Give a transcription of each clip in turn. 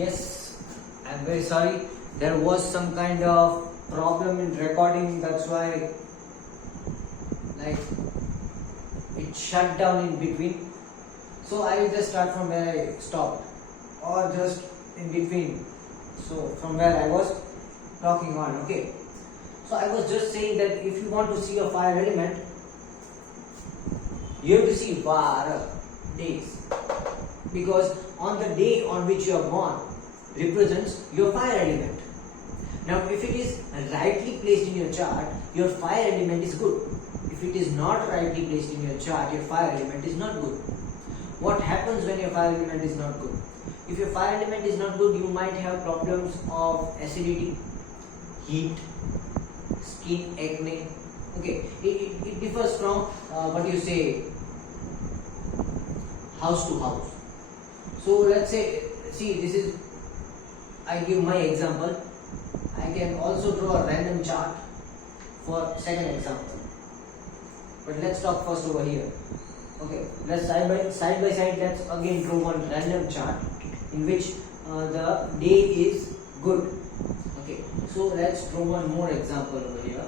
Yes, I'm very sorry. There was some kind of problem in recording. That's why, like, it shut down in between. So I will just start from where I stopped, or just in between. So from where I was talking on. Okay. So I was just saying that if you want to see a fire element, you have to see Vaara days, because on the day on which you are born represents your fire element. Now if it is rightly placed in your chart, your fire element is good. If it is not rightly placed in your chart, your fire element is not good. What happens when your fire element is not good? If your fire element is not good, you might have problems of acidity, heat, skin acne. Okay, it differs from what you say, house to house. So let's say, see, this is, I give my example. I can also draw a random chart for second example. But let's talk first over here. Okay, let's side by side, let's again draw one random chart in which the day is good. Okay, so let's draw one more example over here.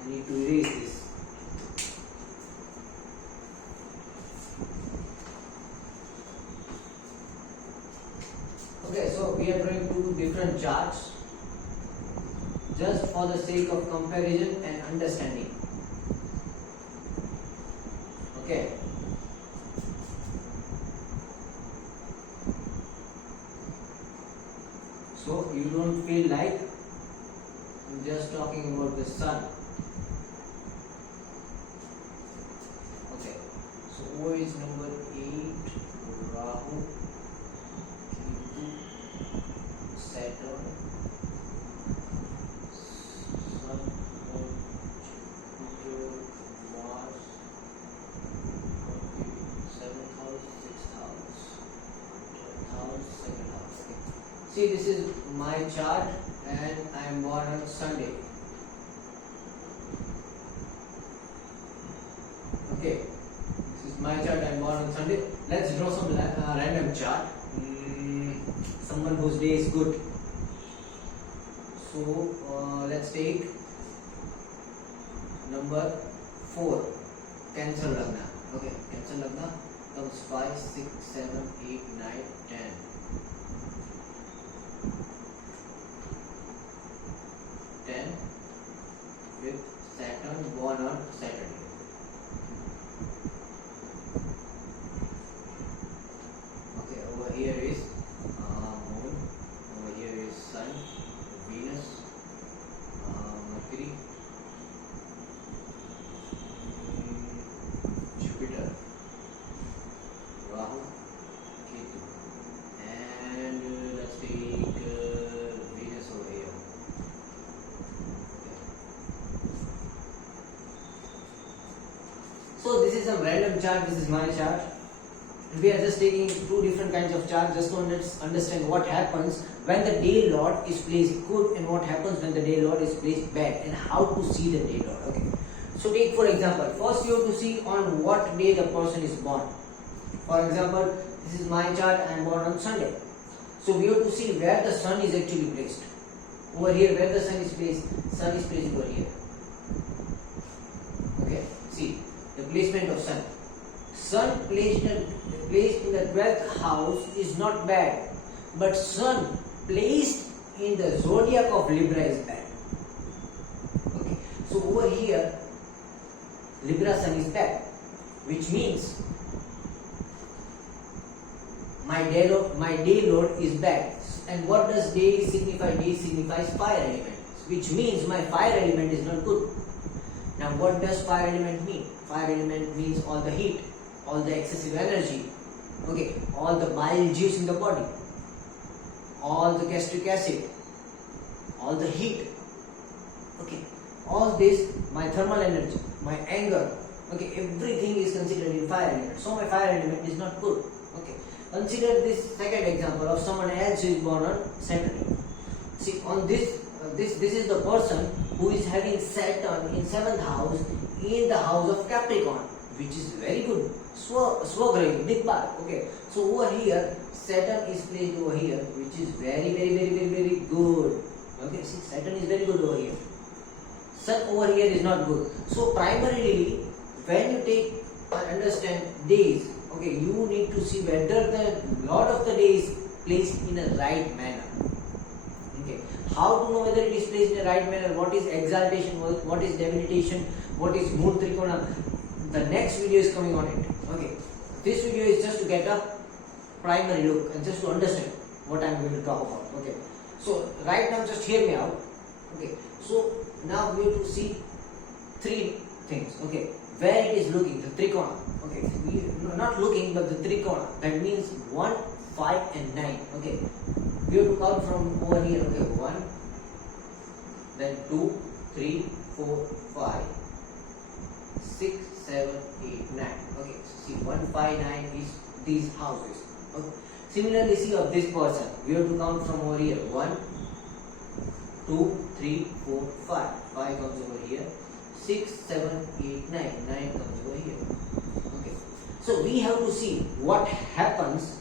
I need to erase this. Okay, so we are drawing two different charts just for the sake of comparison and understanding. Okay. So you don't feel like I'm just talking about the sun. Okay. So O is number 8, Rahu, Ketu, Saturn, Sun, Moon, Jupiter, Mars, 7th house, 6th house, 10th house, 2nd house. Okay. See, this is my chart and I am born on Sunday. Okay, this is my chart, I am born on Sunday. Let's draw some random chart. Someone whose day is good. So let's take number 4, Cancer Lagna. Okay, Cancer Lagna comes 5, 6, 7, 8, 9, 10. 10 with Saturn, born on Saturday. Okay, over here is Moon, over here is Sun, Venus, Mercury, Jupiter, Rahu, Ketu, and let's take Venus over here. So this is a random chart, this is my chart. We are just taking two different kinds of charts just to understand what happens when the day lord is placed good and what happens when the day lord is placed bad, and how to see the day lord. Okay. So take for example, first you have to see on what day the person is born. For example, this is my chart, I am born on Sunday. So we have to see where the sun is actually placed. Over here, where the sun is placed over here. Okay, see the placement of sun. Sun placed in the 12th house is not bad, but sun placed in the zodiac of Libra is bad. Okay, so over here, Libra sun is bad, which means my day lord is bad. And what does day signify? Day signifies fire element, which means my fire element is not good. Now what does fire element mean? Fire element means all the heat, all the excessive energy, okay, all the bile juice in the body, all the gastric acid, all the heat, okay, all this, my thermal energy, my anger, okay, everything is considered in fire element. So my fire element is not good. Okay, consider this second example of someone else who is born on Saturday. See, on this is the person who is having Saturn in 7th house, in the house of Capricorn, which is very good. Swagrahi, Dikbar. Okay, so over here Saturn is placed over here, which is very good. Okay, see, Saturn is very good over here. Sun over here is not good. So primarily, when you take understand days, okay, you need to see whether the Lord of the day is placed in a right manner. Okay, how to know whether it is placed in a right manner? What is exaltation? What is debilitation? What is mood trikona? The next video is coming on it. Okay, this video is just to get a primary look and just to understand what I am going to talk about. Okay, so right now just hear me out. Okay, so now we have to see three things. Okay, where it is looking, the trikona. Okay, we not looking but the trikona. That means 1, 5 and 9. Okay, we have to count from over here. Okay, 1, then 2, 3, 4, 5, 6, 7, 8, 9. Okay, so see 1, 5, 9 is these houses. Okay. Similarly, see of this person, we have to count from over here. 1, 2, 3, 4, 5. 5 comes over here. 6, 7, 8, 9. 9 comes over here. Okay. So we have to see what happens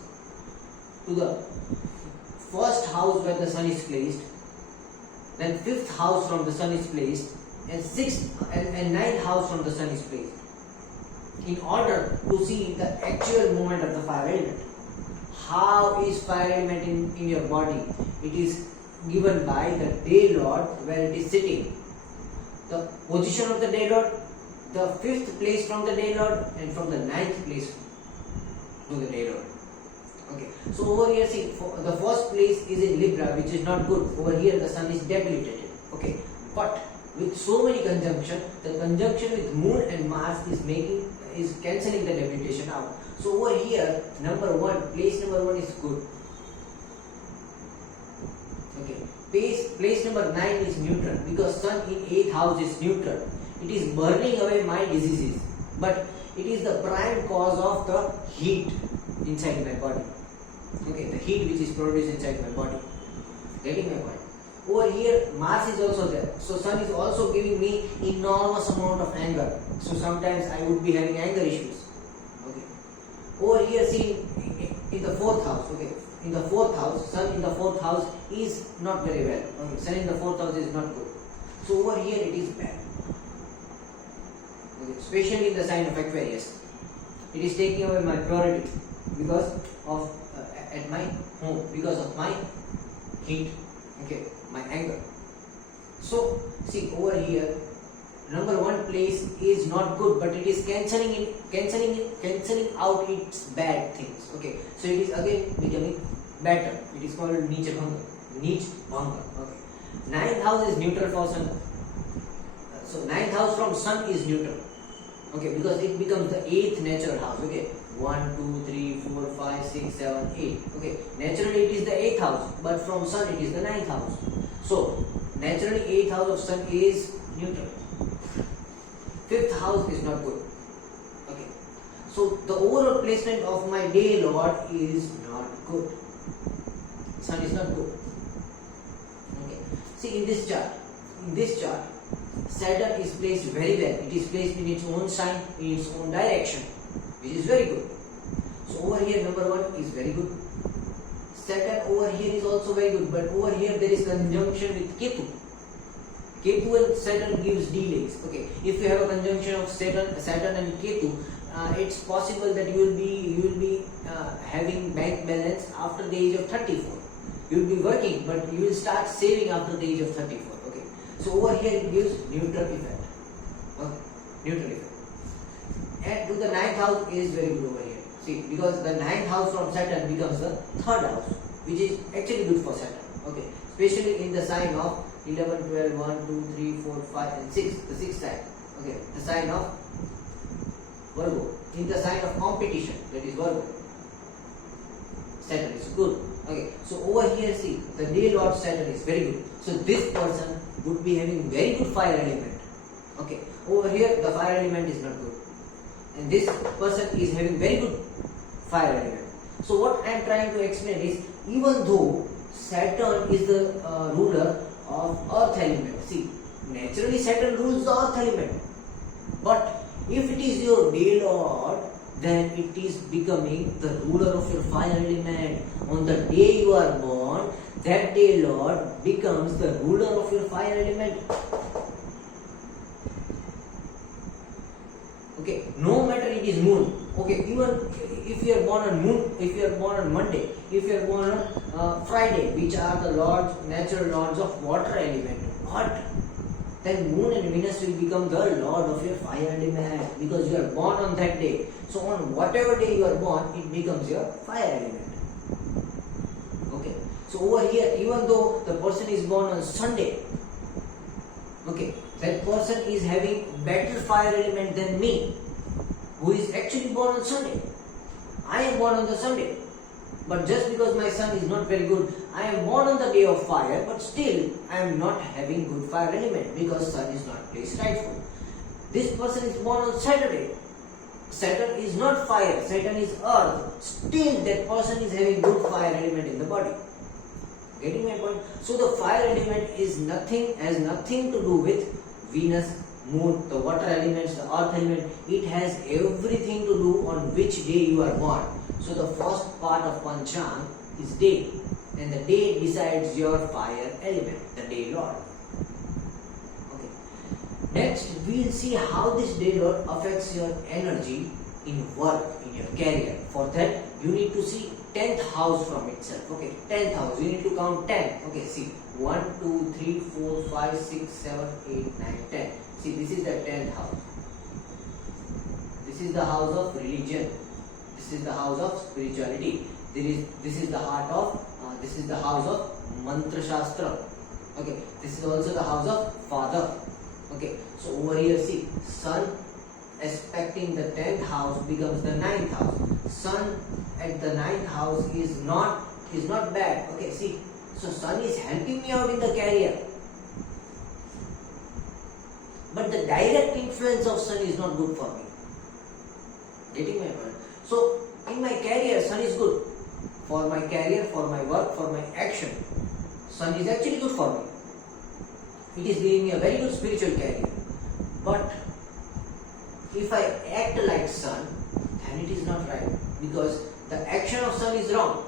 to the first house where the sun is placed, then fifth house from the sun is placed, and sixth and ninth house from the sun is placed, in order to see the actual movement of the fire element. How is fire element in your body? It is given by the day lord where it is sitting. The position of the day lord, the fifth place from the day lord, and from the ninth place to the day lord. Okay, so over here see the first place is in Libra, which is not good. Over here the sun is debilitated. Okay, but with so many conjunction, the conjunction with Moon and Mars is cancelling the debilitation out. So over here, place number 1 is good. Okay, place number 9 is neutral because Sun in 8th house is neutral. It is burning away my diseases, but it is the prime cause of the heat inside my body. Okay, the heat which is produced inside my body. Getting my point? Over here, Mars is also there. So Sun is also giving me enormous amount of anger. So sometimes I would be having anger issues. Okay. Over here, see in the 4th house. Okay. In the 4th house, Sun in the 4th house is not very well. Okay. Sun in the 4th house is not good. So over here it is bad. Okay. Especially in the sign of Aquarius, it is taking away my purity because of at my home, because of my heat. Okay, my anger. So see over here, number 1 place is not good, but it is cancelling out its bad things. Okay, so it is again becoming better. It is called Neech Bhanga. Okay, 9th house is neutral for Sun. So 9th house from Sun is neutral. Okay, because it becomes the 8th natural house. Okay, 1, 2, 3, 4, 5, 6, 7, 8. Okay, naturally it is the 8th house, but from Sun it is the 9th house. So naturally 8th house of Sun is neutral. 5th house is not good. Okay, so the overall placement of my day lord is not good. Sun is not good. Okay, see in this chart, Saturn is placed very well. It is placed in its own sign, in its own direction, which is very good. So over here number 1 is very good. Saturn over here is also very good, but over here there is conjunction with Ketu. Ketu and Saturn gives delays. Okay, if you have a conjunction of Saturn and Ketu, it's possible that you will be having bank balance after the age of 34. You will be working, but you will start saving after the age of 34. Okay, so over here it gives neutral effect. Okay, neutral effect. And to the 9th house is very good over here. See, because the 9th house from Saturn becomes the 3rd house, which is actually good for Saturn. Okay, especially in the sign of 11, 12, 1, 2, 3, 4, 5 and 6, the 6th sign. Okay, the sign of Virgo. In the sign of competition, that is Virgo, Saturn is good. Okay, so over here see, the day lord Saturn is very good. So this person would be having very good fire element. Okay, over here the fire element is not good. And this person is having very good fire element. So what I am trying to explain is, even though Saturn is the ruler of earth element, see, naturally Saturn rules the earth element, but if it is your day lord, then it is becoming the ruler of your fire element. On the day you are born, that day Lord becomes the ruler of your fire element. Okay, no matter it is moon. Okay, even if you are born on moon, if you are born on Monday, if you are born on Friday, which are the lords, natural lords of water element, but then moon and Venus will become the lord of your fire element because you are born on that day. So on whatever day you are born, it becomes your fire element. Okay, so over here, even though the person is born on Sunday, okay, that person is having better fire element than me, who is actually born on Sunday. I am born on the Sunday, but just because my sun is not very good, I am born on the day of fire, but still I am not having good fire element because sun is not placed rightful. This person is born on Saturday. Saturn is not fire, Saturn is earth. Still that person is having good fire element in the body. Getting my point? So the fire element is has nothing to do with Venus, moon, the water elements, the earth element. It has everything to do on which day you are born. So the first part of Panchanga is day, and the day decides your fire element, the day lord. Okay. Next, we will see how this day lord affects your energy in work, in your career. For that, you need to see 10th house from itself. Okay, 10th house. You need to count 10. Okay, see 1, 2, 3, 4, 5, 6, 7, 8, 9, 10. See, this is the 10th house. This is the house of religion. This is the house of spirituality. This is the heart of. This is the house of mantra shastra. Okay, this is also the house of father. Okay, so over here, see, sun aspecting the 10th house becomes the 9th house. Sun at the 9th house is not bad. Okay, see, so sun is helping me out in the career, but the direct influence of sun is not good for me. Getting my point? So in my career, sun is good for my career, for my work, for my action. Sun is actually good for me. It is giving me a very good spiritual career. But if I act like sun, then it is not right, because the action of sun is wrong.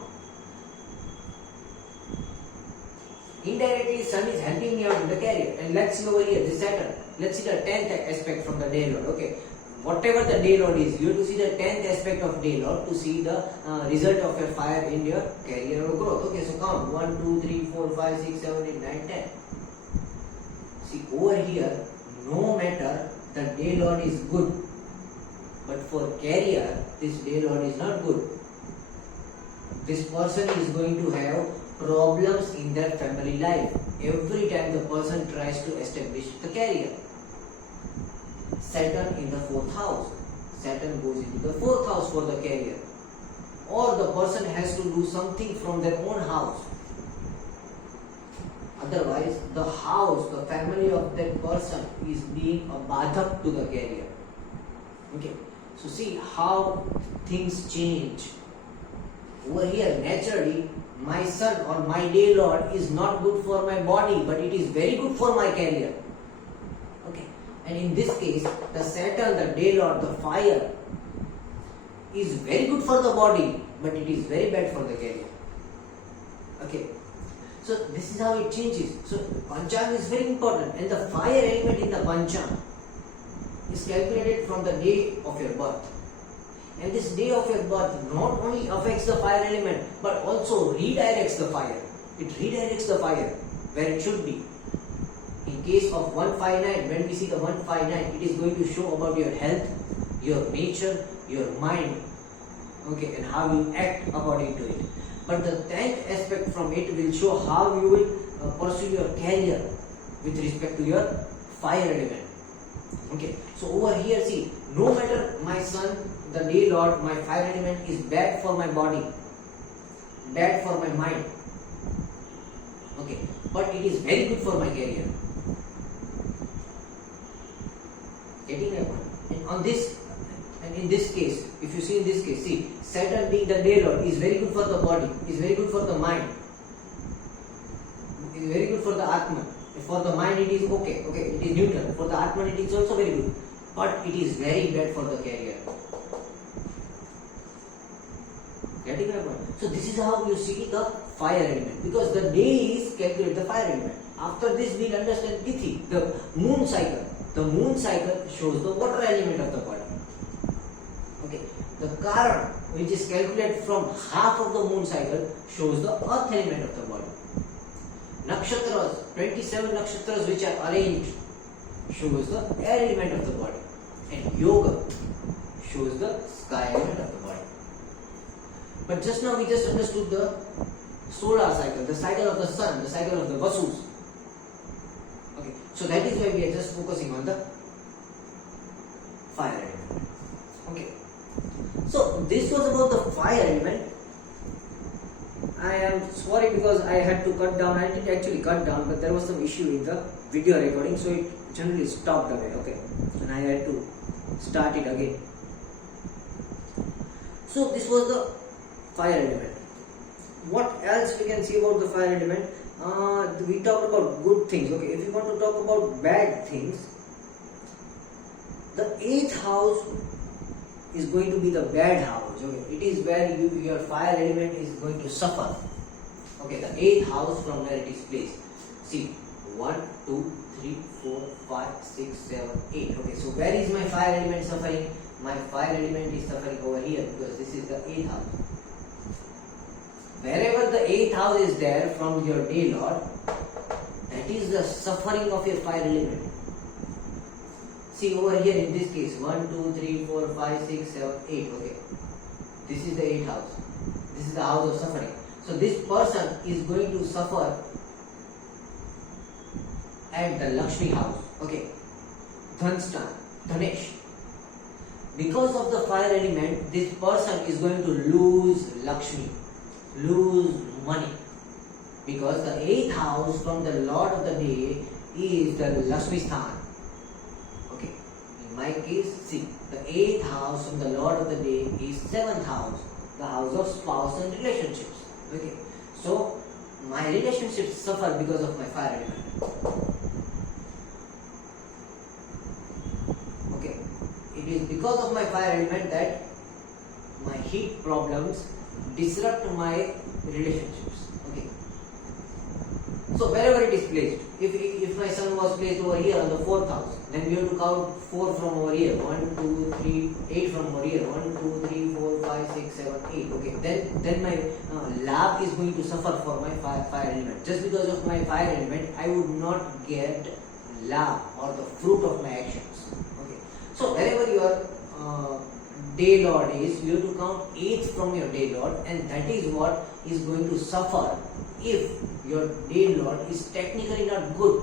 Indirectly, sun is helping me out in the career. And let's see over here, this Saturn. Let's see the 10th aspect from the day lord. Okay, whatever the day lord is, you have to see the 10th aspect of day lord to see the result of your fire in your career or growth. Okay, so count 1, 2, 3, 4, 5, 6, 7, 8, 9, 10. See over here, no matter the day lord is good, but for career, this day lord is not good. This person is going to have problems in their family life every time the person tries to establish the career. Saturn in the 4th house. Saturn goes into the 4th house for the career. Or the person has to do something from their own house. Otherwise, the house, the family of that person is being a badhak to the career. Okay, so see how things change. Over here, naturally, my sun or my day lord is not good for my body, but it is very good for my career. Okay, and in this case, the Saturn, the day lord, the fire, is very good for the body, but it is very bad for the career. Okay, so this is how it changes. So Panchanga is very important, and the fire element in the Panchanga is calculated from the day of your birth. And this day of your birth not only affects the fire element, but also redirects the fire. It redirects the fire where it should be. In case of 159, when we see the 159, it is going to show about your health, your nature, your mind, okay, and how you act according to it. But the 10th aspect from it will show how you will pursue your career with respect to your fire element. Okay, so over here, see, no matter my sun, the day lord, my fire element is bad for my body, bad for my mind. Okay, but it is very good for my career. Getting my point? And on this, and in this case, if you see in this case, see, Saturn being the day lord is very good for the body, is very good for the mind, is very good for the Atman. For the mind it is okay, it is neutral. For the Atman it is also very good, but it is very bad for the career. Getting my point? So this is how you see the fire element, because the day is calculate the fire element. After this we'll understand Tithi, the moon cycle. The moon cycle shows the water element of the body. Okay. The Karan, which is calculated from half of the moon cycle, shows the earth element of the body. Nakshatras, 27 nakshatras which are arranged, shows the air element of the body. And Yoga shows the sky element of the body. But just now we just understood the solar cycle, the cycle of the sun, the cycle of the Vasus. Okay, so that is why we are just focusing on the fire element. Okay, so this was about the fire element. I am sorry because I had to cut down. I didn't actually cut down, but there was some issue in the video recording, so it generally stopped away. Okay, and I had to start it again. So this was the fire element. What else we can see about the fire element? We talked about good things. Okay, if you want to talk about bad things, the 8th house is going to be the bad house. Okay, it is where your fire element is going to suffer. Okay, the 8th house from where it is placed. See, 1, 2, 3, 4, 5, 6, 7, 8. Okay, so where is my fire element suffering? My fire element is suffering over here because this is the 8th house. Wherever the 8th house is there from your day lord, that is the suffering of your fire element. See over here in this case, 1, 2, 3, 4, 5, 6, 7, 8. Okay, this is the 8th house. This is the house of suffering. So this person is going to suffer at the Lakshmi house. Okay, Dhanstan, Dhanesh. Because of the fire element, this person is going to lose Lakshmi, lose money, because the 8th house from the Lord of the day is the Lakshmi Sthan. Okay, in my case, see, the 8th house from the Lord of the day is 7th house, the house of spouse and relationships. Okay, so my relationships suffer because of my fire element. Okay, it is because of my fire element that my heat problems disrupt my relationships. Okay, so wherever it is placed, if my sun was placed over here on the 4th house, then we have to count 4 from over here, 1, 2, 3, 8 from over here, 1, 2, 3, 4, 5, 6, 7, 8. Okay, then my lab is going to suffer for my fire element. Just because of my fire element, I would not get lab or the fruit of my actions. Okay, so wherever your day lord is, you have to count 8th from your day lord, and that is what is going to suffer if your day lord is technically not good.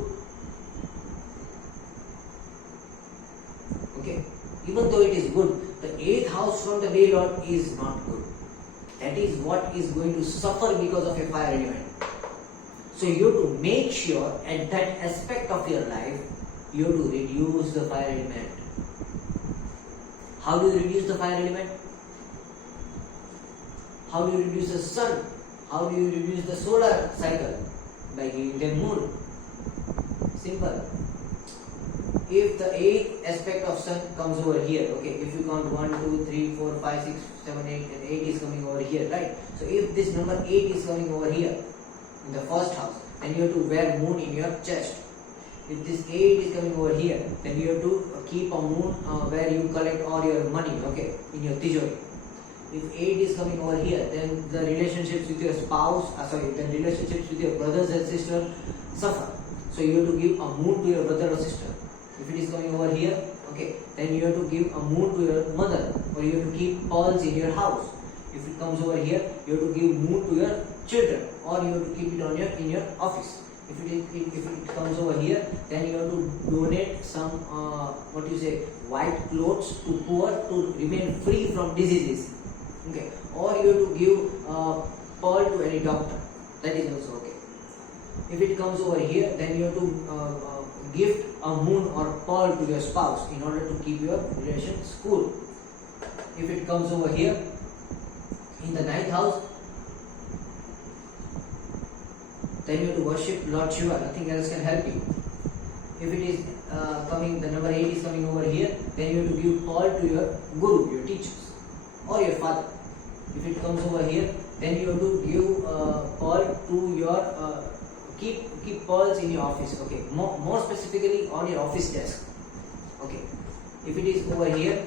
Okay, even though it is good, the 8th house from the day lord is not good. That is what is going to suffer because of a fire element. So you have to make sure at that aspect of your life, you have to reduce the fire element. How do you reduce the fire element? How do you reduce the sun? How do you reduce the solar cycle? By giving them moon. Simple. If the 8th aspect of sun comes over here, okay, if you count 1, 2, 3, 4, 5, 6, 7, 8, and 8 is coming over here, right? So if this number 8 is coming over here in the first house, then you have to wear moon in your chest. If this 8 is coming over here, then you have to keep a moon where you collect all your money, okay, in your tijori. If 8 is coming over here, then the relationships with your spouse, the relationships with your brothers and sisters suffer. So you have to give a moon to your brother or sister. If it is coming over here, okay, then you have to give a moon to your mother, or you have to keep pearls in your house. If it comes over here, you have to give moon to your children, or you have to keep it on in your office. If it comes over here, then you have to donate some white clothes to poor to remain free from diseases. Okay, or you have to give pearl to any doctor. That is also okay. If it comes over here, then you have to gift a moon or pearl to your spouse in order to keep your relations cool. If it comes over here in the 9th house, then you have to worship Lord Shiva. Nothing else can help you. If it is the number 8 is coming over here, then you have to give pearl to your guru, your teachers, or your father. If it comes over here, then you have to give pearl to your keep pearls in your office. Okay, more specifically on your office desk. Okay, if it is over here,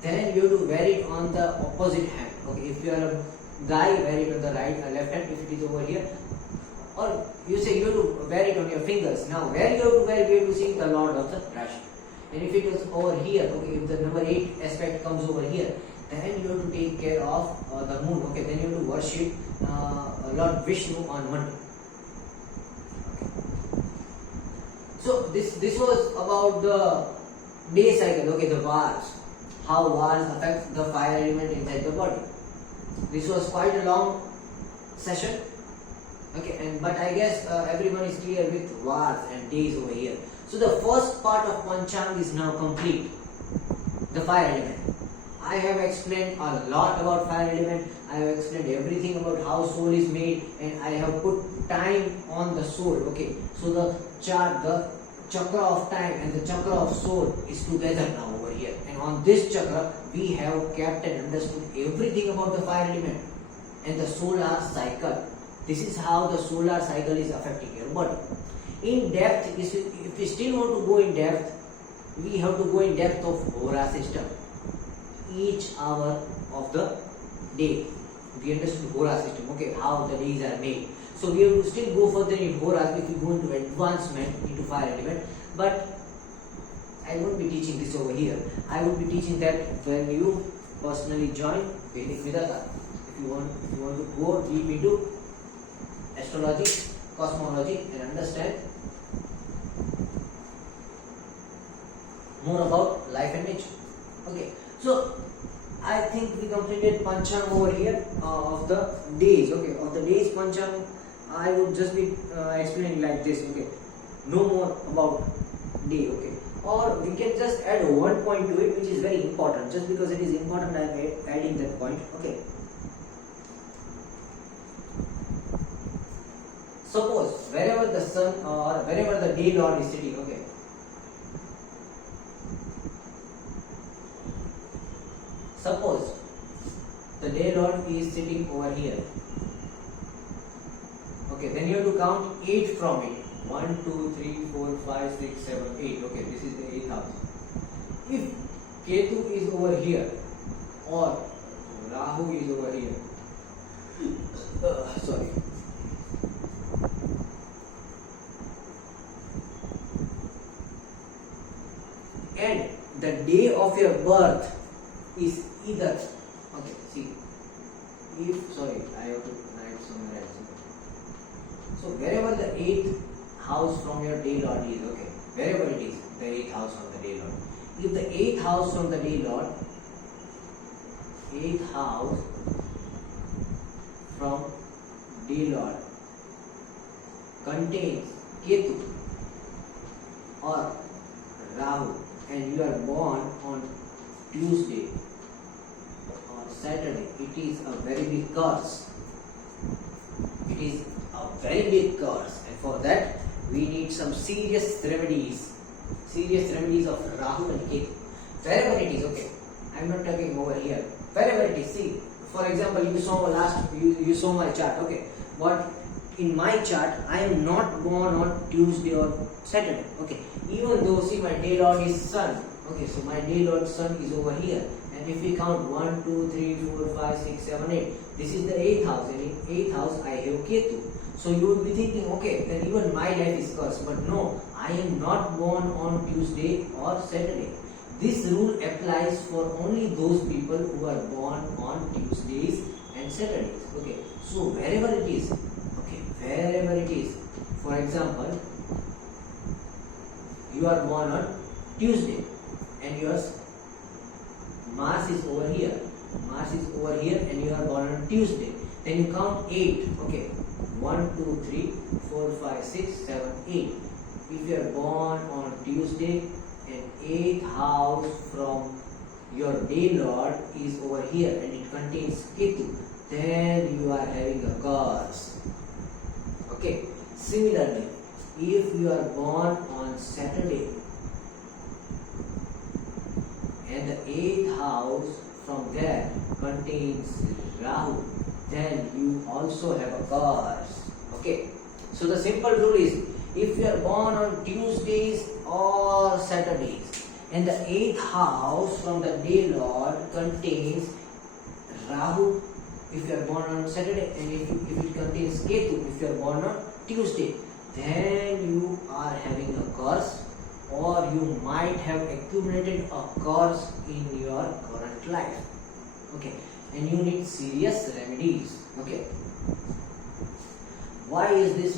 then you have to wear it on the opposite hand. Okay, if you are a guy, wear it on the right left hand. If it is over here, or you say you have to wear it on your fingers. Now where you have to wear, you have to see the Lord of the Rashi. And if it is over here, okay, if the number 8 aspect comes over here, then you have to take care of the moon. Okay, then you have to worship Lord Vishnu on Monday. Okay. So this was about the day cycle. Okay, the Vaars, how Vaars affect the fire element inside the body. This was quite a long session. Okay, but I guess everyone is clear with Vaars and days over here. So the first part of Panchanga is now complete. The fire element. I have explained a lot about fire element. I have explained everything about how soul is made, and I have put time on the soul. Okay, so the chakra of time and the chakra of soul is together now over here. And on this chakra, we have kept and understood everything about the fire element and the solar cycle. This is how the solar cycle is affecting your body. In depth, if we still want to go in depth, we have to go in depth of Vaara system. Each hour of the day, we understood Vaara system. Okay, how the days are made. So we have to still go further in Vaara if we go into advancement into fire element. But I won't be teaching this over here. I will be teaching that when you personally join Vedic Vedanta. If you want to go deep into astrology, cosmology, and understand more about life and nature. Okay, so I think we completed Panchanga over here of the days. Okay, of the days Panchanga, I would just be explaining like this. Okay, no more about day. Okay, or we can just add one point to it, which is very important. Just because it is important, I am adding that point. Okay. Suppose wherever the sun or wherever the day lord is sitting, okay. Suppose the day lord is sitting over here. Okay, then you have to count 8 from it. 1, 2, 3, 4, 5, 6, 7, 8. Okay, this is the 8th house. If Ketu is over here or Rahu is over here, sorry. And the day of your birth is either, okay, see, if, sorry, I have to write somewhere else. So wherever the 8th house from your day lord is, okay, wherever it is, the 8th house from the day lord. If the 8th house from the day lord, 8th house from day lord contains Ketu or Rahu, and you are born on Tuesday or Saturday, it is a very big curse. It is a very big curse, and for that we need some serious remedies of Rahu and Ketu. Wherever it is, okay, I am not talking over here. Wherever it is, see, for example, you saw my chart, okay. What in my chart, I am not born on Tuesday or Saturday, okay. Even though, see, my day lord is sun, okay, so my day lord sun is over here, and if we count 1, 2, 3, 4, 5, 6, 7, 8, this is the 8th house, and in 8th house I have Ketu. So you would be thinking, okay, then even my life is cursed, but no, I am not born on Tuesday or Saturday. This rule applies for only those people who are born on Tuesdays and Saturdays, okay. So wherever it is, okay, wherever it is, for example, you are born on Tuesday and your Mars is over here. Mars is over here and you are born on Tuesday. Then you count 8. Okay. 1, 2, 3, 4, 5, 6, 7, 8. If you are born on Tuesday and 8th house from your day lord is over here and it contains Ketu, then you are having a curse. Okay. Similarly, if you are born on Saturday and the 8th house from there contains Rahu, then you also have a curse. Okay. So the simple rule is, if you are born on Tuesdays or Saturdays, and the 8th house from the day lord contains Rahu if you are born on Saturday, and if it contains Ketu if you are born on Tuesday, then you are having a curse, or you might have accumulated a curse in your current life. Okay, and you need serious remedies. Okay, why is this?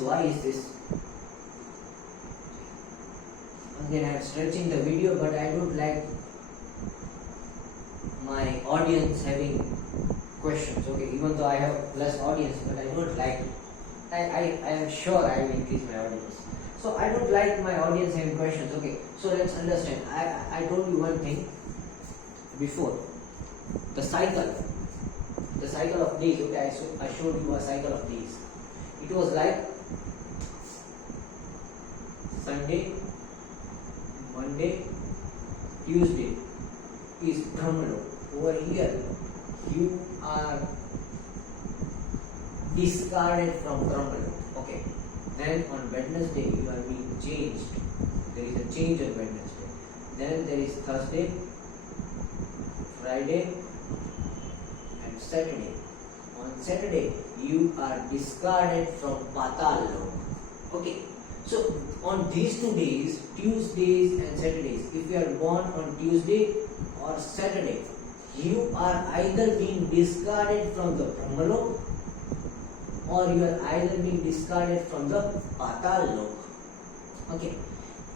Again, I am stretching the video, but I don't like my audience having questions. Okay, even though I have less audience, but I don't like. I am sure I will increase my audience. So I don't like my audience having questions. Okay, so let's understand. I told you one thing before. The cycle of days. Okay, I showed you a cycle of days. It was like Sunday, Monday, Tuesday is Brahmalo. Over here, you are discarded from Brahmalo. Okay. Then on Wednesday, you are being changed. There is a change on Wednesday. Then there is Thursday, Friday, and Saturday. On Saturday, you are discarded from Patal Lok. Okay. So on these 2 days, Tuesdays and Saturdays, if you are born on Tuesday or Saturday, you are either being discarded from the Brahmalok, or you are either being discarded from the Patal Lok. Okay.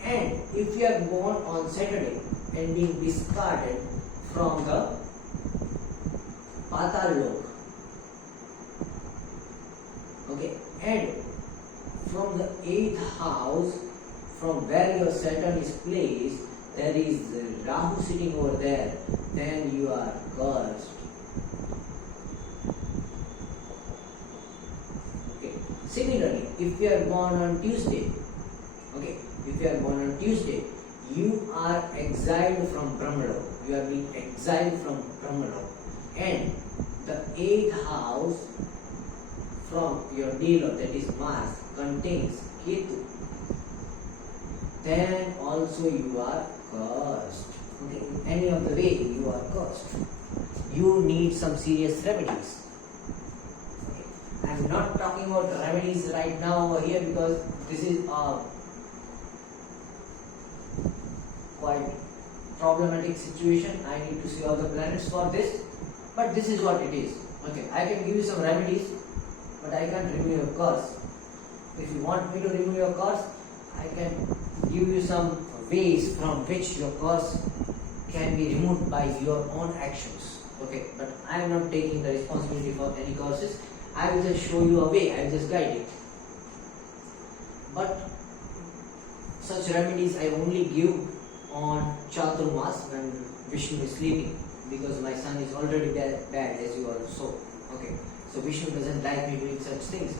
And if you are born on Saturday and being discarded from the Patal Lok, okay, and from the 8th house from where your Saturn is placed, there is Rahu sitting over there, then you are cursed. Okay. Similarly, if you are born on Tuesday, okay, if you are born on Tuesday, you are exiled from Brahmalok. You are being exiled from Brahmalok, and the 8th house from your day lord, that is Mars, contains Ketu, then also you are cursed. Okay, in any of the way you are cursed. You need some serious remedies. Okay. I am not talking about remedies right now over here, because this is a quite problematic situation. I need to see all the planets for this, but this is what it is. Okay, I can give you some remedies, but I can't remove your curse. If you want me to remove your curse, I can give you some ways from which your curse can be removed by your own actions. Okay, but I am not taking the responsibility for any curses. I will just show you a way, I will just guide you. But such remedies I only give on Chaturmas when Vishnu is sleeping, because my son is already bad, as you all saw. Okay, so Vishnu doesn't like me doing such things.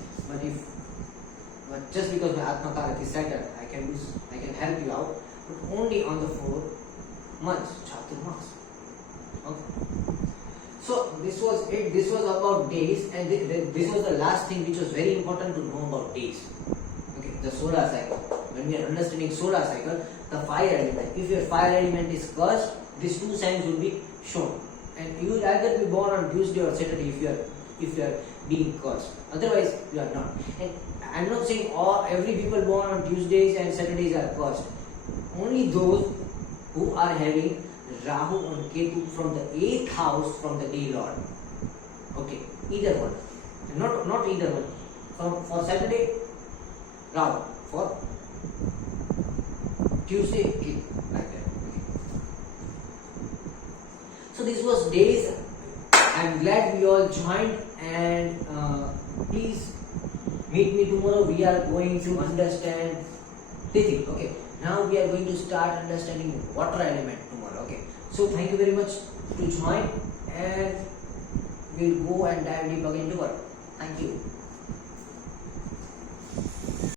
But just because my Atma Karak is Saturn, I can help you out, but only on the 4 months, Chaturmas. Okay. So this was it. This was about days, and this was the last thing which was very important to know about days. Okay, the solar cycle. When we are understanding solar cycle, the fire element. If your fire element is cursed, these 2 signs will be shown, and you will either be born on Tuesday or Saturday if you are being cursed. Otherwise, you are not. And I am not saying every people born on Tuesdays and Saturdays are cursed. Only those who are having Rahu and Ketu from the 8th house from the day lord. Okay, either one. Not either one. For Saturday, Rahu. For Tuesday, Ketu. Like that. Okay. So this was days. I am glad we all joined, and please meet me tomorrow. We are going to understand Vedic. Okay. Now we are going to start understanding water element tomorrow. Okay. So thank you very much to join, and we'll go and dive deep again tomorrow. Thank you.